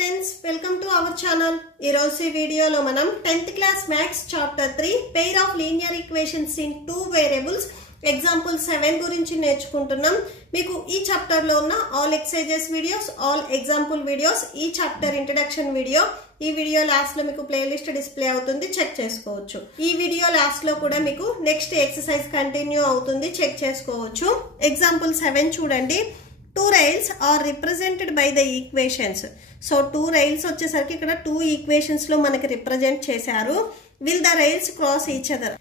friends, welcome to our channel. ఈ రోజు వీడియోలో మనం 10th class maths chapter 3 pair of linear equations in two variables example 7 గురించి నేర్చుకుంటున్నాం. మీకు ఈ చాప్టర్ లో ఉన్న all exercises videos, all example videos, ఈ చాప్టర్ ఇంట్రడక్షన్ వీడియో ఈ వీడియో లాస్ట్ లో మీకు ప్లేలిస్ట్ డిస్ప్లే అవుతుంది, చెక్ చేసుకోవచ్చు. ఈ వీడియో లాస్ట్ లో కూడా మీకు నెక్స్ట్ ఎక్సర్సైజ్ కంటిన్యూ అవుతుంది, చెక్ చేసుకోవచ్చు. ఎగ్జాంపుల్ 7 చూడండి. Two rails are represented by the equations. So two rails వచ్చేసరికి ఇక్కడ two equations లో మనకి రిప్రజెంట్ చేశారు. Will the rails cross each other?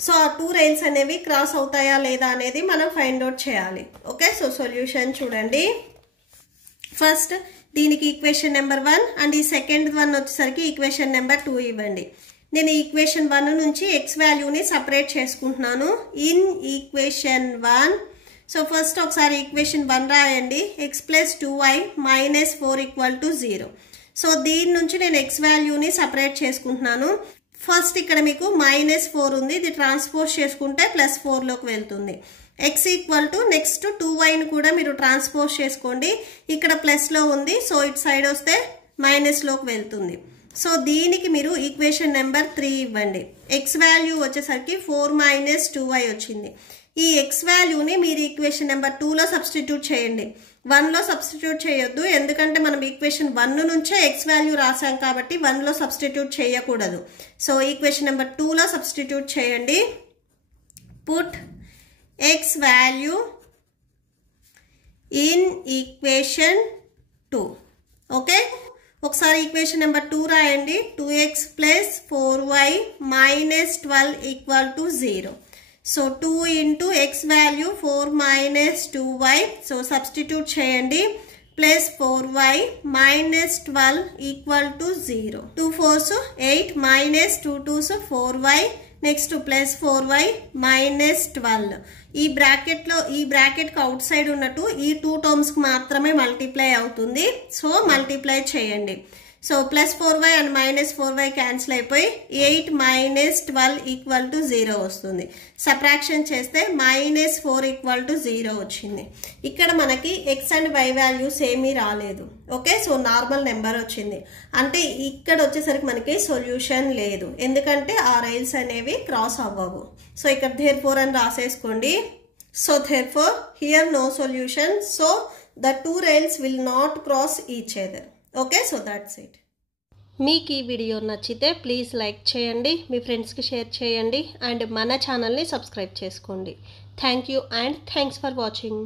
So ఆ టూ రైల్స్ అనేవి క్రాస్ అవుతాయా లేదా అనేది మనం ఫైండ్ అవుట్ చేయాలి. ఓకే, సో సొల్యూషన్ చూడండి. ఫస్ట్ దీనికి ఈక్వేషన్ నెంబర్ 1 అండ్ ఈ సెకండ్ వన్ వచ్చేసరికి ఈక్వేషన్ నెంబర్ 2 ఇవ్వండి. నేను ఈక్వేషన్ 1 నుంచి ఎక్స్ వాల్యూని సపరేట్ చేసుకుంటున్నాను. ఇన్ ఈక్వేషన్ 1 సో ఫస్ట్ ఒకసారి ఈక్వేషన్ 1 రాయండి. X plus 2y minus 4 equal to 0. So దీని నుంచి నేను ఎక్స్ వాల్యూని సపరేట్ చేసుకుంటున్నాను. ఫస్ట్ ఇక్కడ మీకు మైనస్ 4 ఉంది, ఇది ట్రాన్స్పోజ్ చేసుకుంటే ప్లస్ 4లోకి వెళ్తుంది. ఎక్స్ ఈక్వల్ టు నెక్స్ట్ 2yని కూడా మీరు ట్రాన్స్పోజ్ చేసుకోండి, ఇక్కడ ప్లస్లో ఉంది, సో ఇటు సైడ్ వస్తే మైనస్లోకి వెళ్తుంది. సో దీనికి మీరు ఈక్వేషన్ నెంబర్ 3 ఇవ్వండి. ఎక్స్ వాల్యూ వచ్చేసరికి 4 మైనస్ 2y వచ్చింది. ఈ ఎక్స్ వాల్యూని మీరు ఈక్వేషన్ నెంబర్ 2లో సబ్స్టిట్యూట్ చేయండి, 1లో సబ్స్టిట్యూట్ చేయొద్దు, ఎందుకంటే మనం ఈక్వేషన్ 1 నుంచే ఎక్స్ వాల్యూ రాసాం కాబట్టి 1లో సబ్స్టిట్యూట్ చేయకూడదు. సో ఈక్వేషన్ నెంబర్ 2లో సబ్స్టిట్యూట్ చేయండి. Put x value in equation 2. Okay, ఒకసారి ఈక్వేషన్ నెంబర్ 2 రాయండి. 2x plus 4y minus 12 equal to 0. So 2 into x value 4 minus 2y, so substitute చేయండి. Plus 4y minus 12 equal to 0. 2 4s 8 minus 2 2s 4y, next plus 4y minus 12. ఈ బ్రాకెట్కి out side ఉన్నట్టు ఈ 2 టర్మ్స్కి మాత్రమే multiply అవుతుంది, so multiply చేయండి. So plus 4y and minus 4y cancel అయిపోయి 8 minus 12 equal to 0 వస్తుంది. Subtraction చేస్తే మైనస్ 4 ఈక్వల్ టు 0 వచ్చింది. ఇక్కడ మనకి ఎక్స్ అండ్ వై వాల్యూస్ ఏమీ రాలేదు. ఓకే, సో నార్మల్ నెంబర్ వచ్చింది, అంటే ఇక్కడ వచ్చేసరికి మనకి సొల్యూషన్ లేదు, ఎందుకంటే ఆ రైల్స్ అనేవి క్రాస్ అవ్వవు. సో ఇక్కడ therefore అని రాసేసుకోండి. So therefore here no solution, so the two rails will not cross each other. Okay, so that's it. మీకు ఈ వీడియో నచ్చితే ప్లీజ్ లైక్ చేయండి, మీ ఫ్రెండ్స్కి షేర్ చేయండి అండ్ మన ఛానల్ని సబ్స్క్రైబ్ చేసుకోండి. Thank you and thanks for watching.